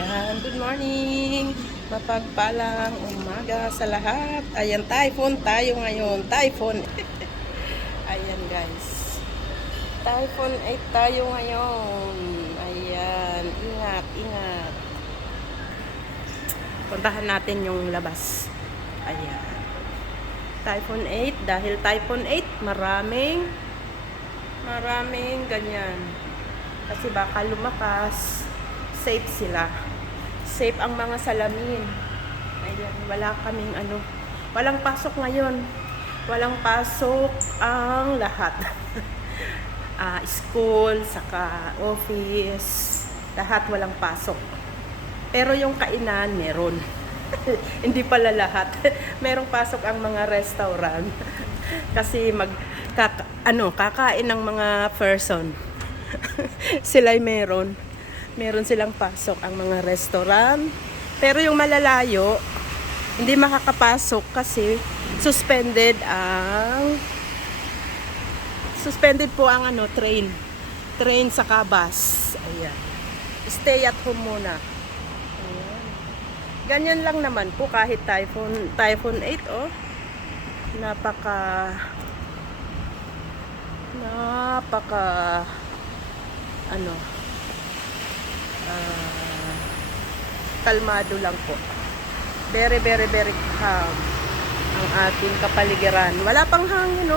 Ayan, good morning. Mapagpalang umaga sa lahat. Ayan, typhoon tayo ngayon. Typhoon. Ayan guys. Typhoon 8 tayo ngayon. Ayan, ingat, ingat. Puntahan natin yung labas. Ayan. Typhoon 8. Dahil Typhoon 8, maraming ganyan. Kasi baka lumakas. Safe sila. Safe ang mga salamin. Ayan, wala kaming walang pasok ngayon. Walang pasok ang lahat. School, saka office, lahat walang pasok. Pero yung kainan, meron. Hindi pala lahat. Merong pasok ang mga restaurant. Kasi kakain ng mga person. Sila'y meron silang pasok ang mga restaurant. Pero yung malalayo, hindi makakapasok kasi suspended po ang train saka bus. Ayan. Stay at home muna. Ayan. Ganyan lang naman po kahit typhoon 8 napaka kalmado lang po. Very calm ang ating kapaligiran. Wala pang hangin,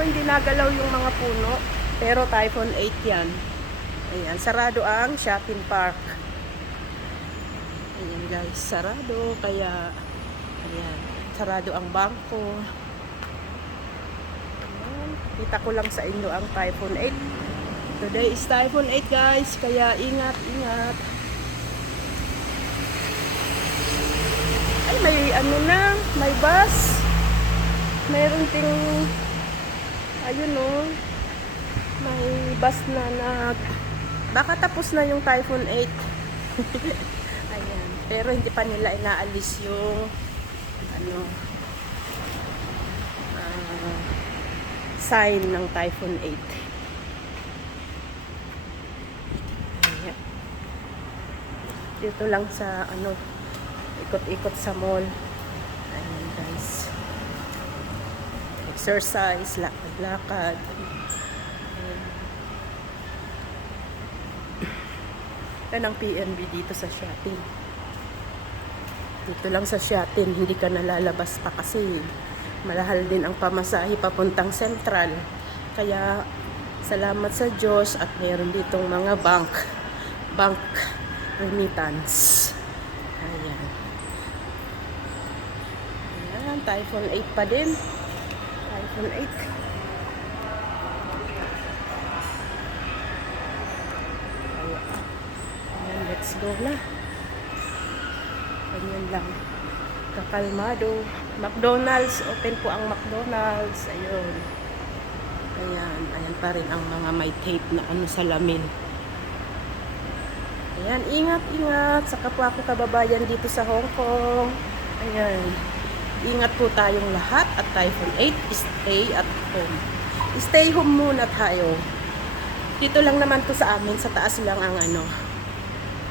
hindi nagalaw yung mga puno. Pero typhoon 8 yan. Ayan, sarado ang shopping park. Ayan guys, sarado. Kaya, ayan, sarado ang bangko. Ayan, kita ko lang sa inyo ang typhoon 8. Today is typhoon 8 guys, kaya ingat. Ay, may bus. Mayroon may bus na baka tapos na yung typhoon 8. Ayan, pero hindi pa nila inaalis yung sign ng typhoon 8. Dito lang sa ikot-ikot sa mall. Ayan guys, exercise, lakad. Yan ang PNB dito sa shopping. Dito lang sa shopping, hindi ka nalalabas pa kasi malahal din ang pamasahe papuntang Central. Kaya salamat sa Diyos at mayroon ditong mga bank remittance. Ayan, typhoon 8 pa din. Typhoon 8. Ayan, let's go na. Ganyan lang. Kakalmado. McDonald's, open po ang McDonald's. Ayun. Ayan pa rin ang mga may tape na salamin. Ayan, ingat sa kapwa ko kababayan dito sa Hong Kong. Ayan, ingat po tayong lahat at typhoon 8, stay at home. Stay home muna tayo. Dito lang naman to sa amin, sa taas lang ang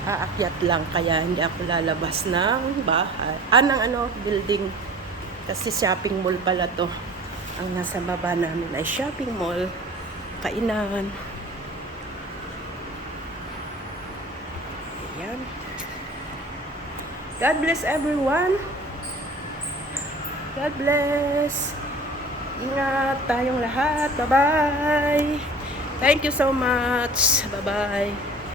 aakyat lang, kaya hindi ako lalabas ng bahay, building. Kasi shopping mall pala to. Ang nasa baba namin ay shopping mall, kainan. Ayan. God bless everyone. God bless. Ingat tayong lahat. Bye-bye. Thank you so much. Bye-bye.